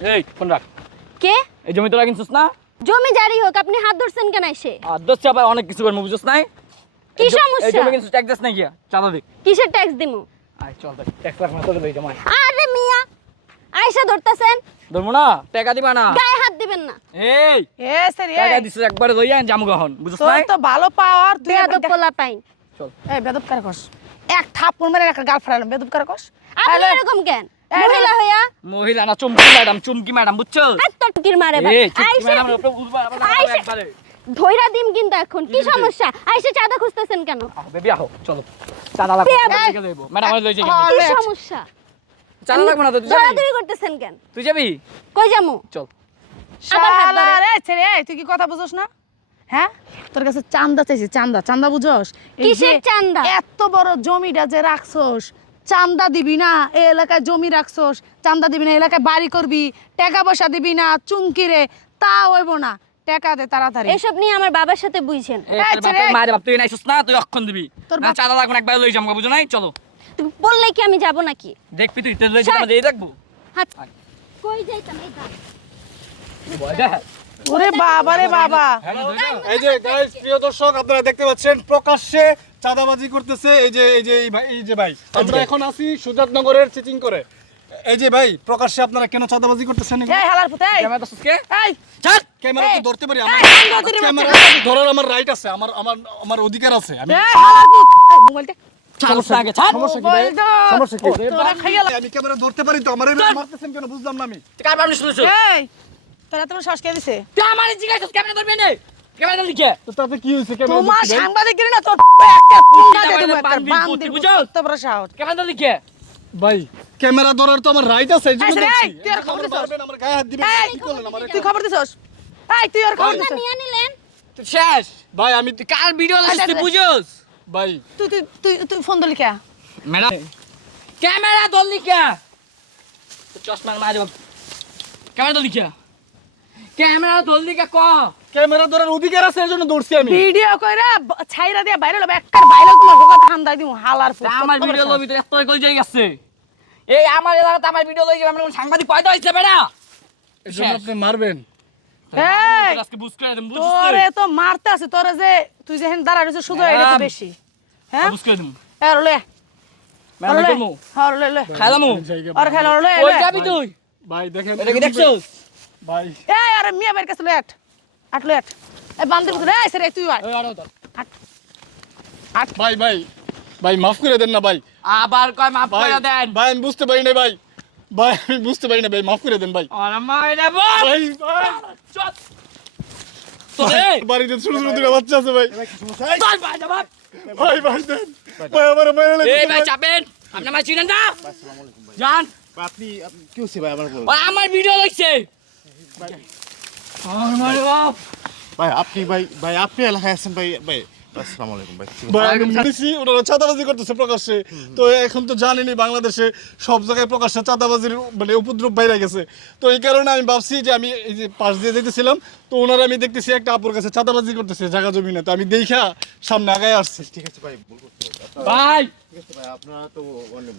এই ফোন রাখ। কে? এই জমি তোরা কিনছিস না? জমি জারি হোক আপনি হাত ধরছেন কেন এসে? আর দোষ আবার অনেক কিছু করব বুঝছিস নাই? কি জ- এই জমি কিনছিস ট্যাক্স দিস না গিয়া। চাঁদা দিক। কিসের ট্যাক্স দিমু? আয় চল দেখ ট্যাক্স রাখ না তোকে লই জমাই আরে মিয়া আয়সা ধরতেছেন? ধরবো না টাকা দিবা না। গায়ে হাত দিবেন না। এই এ স্যার টাকা দিছিস একবারে লইয়া জামু গহন বুঝছিস নাই? তো ভালো পাওয়ার তুই বেয়াদব পোলা পাইন। চল। এই বেদব কারে কস? এক থাপ্পড় মেরে একটা গাল ফাড়ালাম বেদব কারে কস? আপনি এরকম কেন? মহিলা হইয়া। মহিলা না চুমকি ম্যাডাম চুমকি ম্যাডাম বুঝছ? এত মারে ভাই? ধইরা দিম কিন্তু এখন। কি সমস্যা? আইসা চাঁদা খুঁজতেছেন কেন? বেবি আহো চলো। চাঁদা লাগবে ম্যাডাম আমি লই যাই। কি সমস্যা? চাঁদা লাগবে না তো তুই যাবি? করতেছেন কেন? তুই যাবি? কই যামু চল। শালা রে ছেড়ে তুই কি কথা বুঝোস না? হ্যাঁ? তোর কাছে চান্দা চাইছি চান্দা চান্দা বুঝোস? এই কিসের চান্দা? এত বড় জমিটা যে রাখছোস চান্দা দিবি না এই এলাকায় জমি রাখছোস চান্দা দিবি না এলাকায় বাড়ি করবি টাকা পয়সা দিবি না চুমকি রে তা হইব না টাকা দে তাড়াতাড়ি। এসব নিয়ে আমার বাবার সাথে বুঝছেন মায়ের বাপ তুই নাইছিস না তুই অক্ষণ দিবি। তোর না চাঁদা লাগবে একবার লই যাম বুঝো নাই? চলো। তুমি বললে কি আমি যাব নাকি? দেখবি তুই তুই লই যাবি এই দেখব। হাত কই যাইতাম এই। ওরে বাবা রে বাবা। এই যে গাইস প্রিয় দর্শক আপনারা দেখতে পাচ্ছেন প্রকাশ্যে চাঁদাবাজি করতেছে এই যে এই যে এই যে ভাই। আমরা এখন আছি সুজাতনগরের চিচিং করে এই যে ভাই প্রকাশ্যে আপনারা কেন চাঁদাবাজি করতেছেন এই হালার পুতে ক্যামেরা সুস্কে এই। ছাড় ক্যামেরা তো ধরতে পারি আমার ক্যামেরা ধরার আমার রাইট আছে আমার আমার আমার অধিকার আছে আমি এই হালার পুত। মোবাইলটা। সমস্যা আগে ছাড়। সমস্যা কি ভাই? সমস্যা কি? তোরা খাইয়া লা- আমি ক্যামেরা ধরতে পারি তো আমার মারতেছেন কেন বুঝলাম না আমি। কার শুনেছ এই। তোরা তোমার শ্বাস কে দিছে? তুই আমার জিজ্ঞাসা ক্যামেরা ধরবি না। ক্যামেরা লিখে তো তাতে কি হয়েছে? ক্যামেরা তোমার? সাংবাদিক না তোর একটা পুঙ্গা দে দেবো একটা পুতি, পুত, বুঝছ? কত বড় সাহস। ক্যামেরা লিখে ভাই ক্যামেরা ধরার তো আমার রাইট আছে এই তুই আর খবর দিছস? আমার গায়ে হাত দিবেন কি করলেন আমার তুই খবর দিছস? এই তুই আর খবর দিছস? নিয়ে নিলেন। তুই শেষ। ভাই আমি কার ভিডিও লাইছিস আচ্ছা, বুঝোস? ভাই। তুই তুই তুই তুই ফোন দিলি কে? ম্যাডাম ক্যামেরা ধর লিখে চশমা মার ক্যামেরা ধর লিখে ক্যামেরা লিখে ক ক্যামেরা ধরার অধিকার আছে জন্য ধরছি আমি। ভিডিও কইরা ছাইরা দিয়া বাইরে লব একবার বাইরে তোমার হোকা ধান দাই দিমু হালার পুত, আমার ভিডিও লবি তো এত কই যাই গেছে। এই আমার এলাকাতে আমার ভিডিও লই যাবে আমরা কোনো সাংবাদিক পয়দা হইছে বেড়া। এই জন্য আপনি মারবেন। এই আজকে বুঝ করে দেব তোরে তো মারতে আছে তোরে যে তুই যে হেন দাঁড়া রইছিস শুধু এটা তো। বেশি। হ্যাঁ? বুঝ করে দেব আর লে ম্যাডাম লে আর লে লে খাইলামু আর খেলা লে কই যাবি তুই। ভাই দেখেন এটা কি দেখছস? ভাই এই আরে মিয়া বাইর কাছে লেট আট। লেট এই বান্দির পুত এই সরে তুই আয়। ওই আরও ধর। ভাই ভাই ভাই মাফ করে দেন না ভাই আবার কয় মাফ ভাই করে দেন। ভাই আমি বুঝতে পারি না ভাই ভাই আমি বুঝতে পারি না ভাই মাফ করে দেন ভাই আরে মাইরে ভাই ভাই চট তো বাড়িতে ছোট ছোট দুটো বাচ্চা আছে ভাই চল ভাই যা ভাই ভাই দেন। ভাই আমার মেরে এই লাগছে ভাই চাপেন। আপনি আমার চিনেন না? জান। আপনি আপনি কি হচ্ছে ভাই আমার আমার ভিডিও বাপ ভাই। আপনি ভাই ভাই আপনি এলাকায় আছেন ভাই ভাই আসসালামু আলাইকুম ভাই। ওনারা চাঁদাবাজি করতেছে প্রকাশ্যে। তো এখন তো জানেনি বাংলাদেশে সব জায়গায় প্রকাশ্যে চাঁদাবাজির মানে উপদ্রব বাইরে গেছে। তো এই কারণে আমি ভাবছি যে আমি এই যে পাশ দিয়ে যেতেছিলাম তো ওনারা আমি দেখতেছি একটা আপুর কাছে চাঁদাবাজি করতেছে জায়গা জমি না তো আমি দেখা সামনে আগায় আসছি। ঠিক আছে ভাই ভুল ভাই! ঠিক আছে ভাই আপনারা তো মানে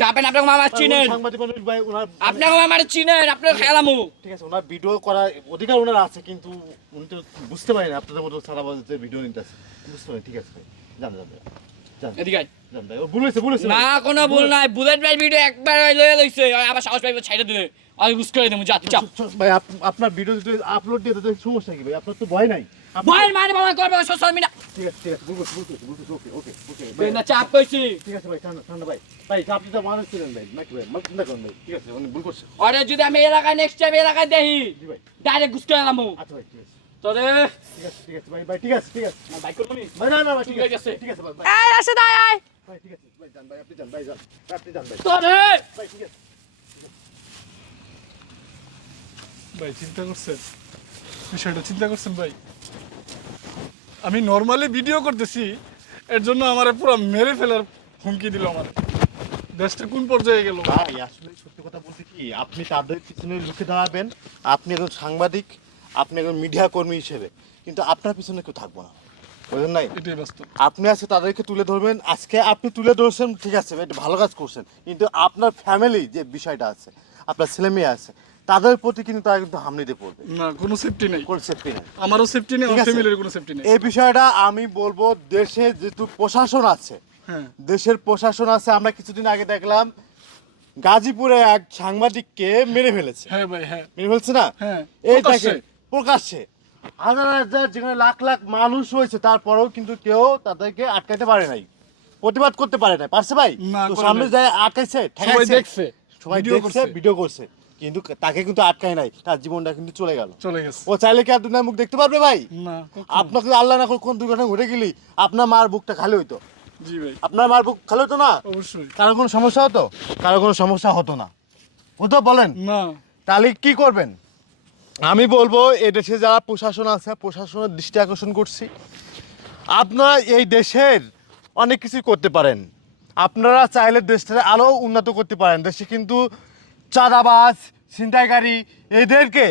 চাপেন আপনাকে মামা চিনেন। সাংবাদিক মানুষ ভাই ওনার আপনাকে আমার চিনেন আপনার খেলামু ঠিক আছে ওনার ভিডিও করার অধিকার ওনার আছে কিন্তু উনি তো বুঝতে পারেন আপনাদের মতো সারা ভিডিও নিতে আছে বুঝতে পারেন ঠিক আছে ভাই এদিকে না কোনো ভুল নাই। বুলেট ভাই ভিডিও একবার লয়ে লইছে। আবার সাহস পাইবে ছাইড়া দিলে আমি বুঝ করে দেবো যা চাপ ভাই আপনার ভিডিও যদি আপলোড দিয়ে সমস্যা কি ভাই? আপনার তো ভয় নাই। ভয়ের মানে মামা করবে সোশ্যাল মিডিয়া ঠিক আছে ঠিক ওকে ওকে না চাপ কইছি। ঠিক আছে ভাই ঠান্ডা ঠান্ডা ভাই। ভাই আপনি তো মানুষ ছিলেন ভাই নাকি ভাই করুন ঠিক আছে উনি ভুল করছে। আরে যদি আমি এলাকায় নেক্সট টাইম এলাকায় ডাইরেক্ট গুছ করে আচ্ছা ভাই ঠিক আছে। তোরে ঠিক আছে ঠিক আছে ভাই ভাই ঠিক আছে ঠিক আছে বাইক করব নি ভাই না না ভাই ঠিক ঠিক আছে আছে। ঠিক আছে ভাই ভাই এই রাশেদ আয় আয়। ভাই ঠিক আছে ভাই যান ভাই আপনি যান ভাই যান আপনি যান ভাই তোরে ভাই ঠিক আছে ভাই চিন্তা করছেন? বিষয়টা চিন্তা করছেন ভাই? আমি নর্মালি ভিডিও করতেছি এর জন্য আমার পুরো মেরে ফেলার হুমকি দিল আমার। দেশটা কোন পর্যায়ে গেল? ভাই আসলে সত্যি কথা বলতে কি আপনি তাদের পিছনে লুকে দাঁড়াবেন আপনি একজন সাংবাদিক আপনি একজন মিডিয়া কর্মী হিসেবে কিন্তু আপনার পিছনে কেউ থাকব না। বুঝলেন নাই? এটাই বাস্তব। আপনি আজকে তাদেরকে তুলে ধরবেন আজকে আপনি তুলে ধরছেন ঠিক আছে এটা ভালো কাজ করছেন কিন্তু আপনার ফ্যামিলি যে বিষয়টা আছে আপনার ছেলে মেয়ে আছে তাদের প্রতি কিন্তু তারা কিন্তু হামলিতে পড়বে। না কোনো সেফটি নেই। কোনো সেফটি নেই। আমারও সেফটি নেই আমার ফ্যামিলির কোনো সেফটি নেই। এই বিষয়টা আমি বলব দেশে যেহেতু প্রশাসন আছে হ্যাঁ। দেশের প্রশাসন আছে আমরা কিছুদিন আগে দেখলাম গাজীপুরে এক সাংবাদিককে মেরে ফেলেছে। হ্যাঁ ভাই হ্যাঁ। মেরে ফেলছে না? হ্যাঁ, এই। দেখেন প্রকাশ্যে। হাজার হাজার যেখানে লাখ লাখ মানুষ হয়েছে তারপরেও কিন্তু কেউ তাদেরকে আটকাইতে পারে নাই। প্রতিবাদ করতে পারে নাই। পারছে ভাই? তো সামনে। যায় আটকাইছে ঠেকাইছে। দেখছে সবাই দেখছে করছে। ভিডিও করছে। কিন্তু তাকে কিন্তু আটকায় নাই। তার জীবনটা কিন্তু চলে গেল। চলে গেছে। ও চাইলে কি আর দুনিয়ার মুখ দেখতে পারবে ভাই? না আপনাকে আল্লাহ না করে কোন দুর্ঘটনা ঘটে গেলি আপনার মার বুকটা খালি হইতো। জি ভাই। আপনার মার বুক খালি হতো না? অবশ্যই। কারও কোনো সমস্যা হতো? কারও কোনো সমস্যা হতো না। হতো বলেন না। তাহলে কি করবেন? আমি বলব এই দেশে যারা প্রশাসন আছে প্রশাসনের দৃষ্টি আকর্ষণ করছি। আপনারা এই দেশের অনেক কিছু করতে পারেন। আপনারা চাইলে দেশটা আরও উন্নত করতে পারেন। দেশে কিন্তু চাঁদাবাজ ছিনতাইকারী এদেরকে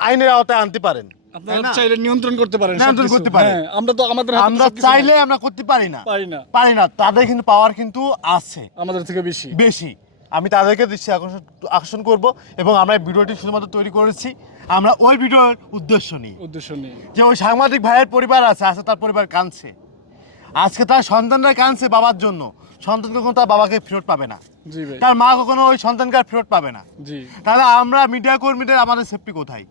আইনের আওতায় আনতে পারেন। আপনারা চাইলে নিয়ন্ত্রণ করতে পারেন নিয়ন্ত্রণ করতে পারেন। হ্যাঁ, আমরা তো আমাদের আমরা চাইলে আমরা করতে পারি না। পারি না। পারি না। তাদের কিন্তু পাওয়ার কিন্তু আছে। আমাদের থেকে বেশি। বেশি। আমি তাদেরকে দৃষ্টি আকর্ষণ আকর্ষণ করব এবং আমরা এই ভিডিওটি শুধুমাত্র তৈরি করেছি। আমরা ওই ভিডিওর উদ্দেশ্য নিই উদ্দেশ্য নিই যে ওই সাংবাদিক ভাইয়ের পরিবার আছে আজকে তার পরিবার কাঁদছে। আজকে তার সন্তানরা কাঁদছে বাবার জন্য। সন্তান কখনো তার বাবাকে ফেরত পাবে না। তার মা কখনো ওই সন্তানকে আর ফেরত পাবে না। তাহলে আমরা মিডিয়া কর্মীদের আমাদের সেফটি কোথায়?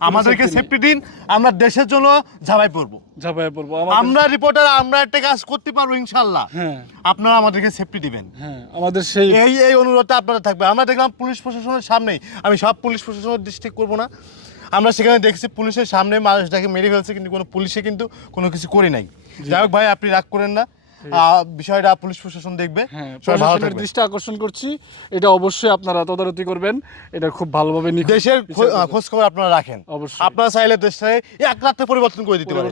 আমাদেরকে সেফটি দিন আমরা দেশের জন্য ঝাঁপাই পড়ব। ঝাঁপায় পড়ব আমরা রিপোর্টার আমরা একটা কাজ করতে পারব ইনশাল্লাহ। হ্যাঁ। আপনারা আমাদেরকে সেফটি দিবেন। হ্যাঁ আমাদের সেই এই এই অনুরোধটা আপনারা থাকবে। আমরা দেখলাম পুলিশ প্রশাসনের সামনেই। আমি সব পুলিশ প্রশাসনের দৃষ্টি করব না। আমরা সেখানে দেখছি পুলিশের সামনে মানুষটাকে মেরে ফেলছে কিন্তু কোনো পুলিশে কিন্তু কোনো কিছু করে নাই। যাই হোক ভাই আপনি রাগ করেন না। বিষয়টা পুলিশ প্রশাসন দেখবে। হ্যাঁ প্রশাসনের দৃষ্টি আকর্ষণ করছি। এটা অবশ্যই আপনারা তদারকি করবেন। এটা খুব ভালোভাবে দেশের। খোঁজ খবর আপনারা রাখেন। অবশ্যই। আপনারা চাইলে দেশটাকে এক রাত্রে পরিবর্তন করে দিতে পারেন।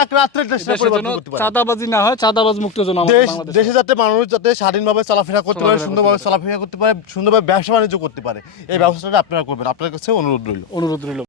এক রাত্রে দেশে পরিবর্তন করতে পারেন। চাঁদাবাজি না হয় চাঁদাবাজ মুক্ত আমাদের দেশ দেশে যাতে মানুষ যাতে স্বাধীনভাবে চলাফেরা করতে পারে সুন্দরভাবে চলাফেরা করতে পারে সুন্দরভাবে ব্যবসা বাণিজ্য করতে পারে এই ব্যবস্থাটা আপনারা করবেন। আপনার কাছে অনুরোধ রইল। অনুরোধ রইল।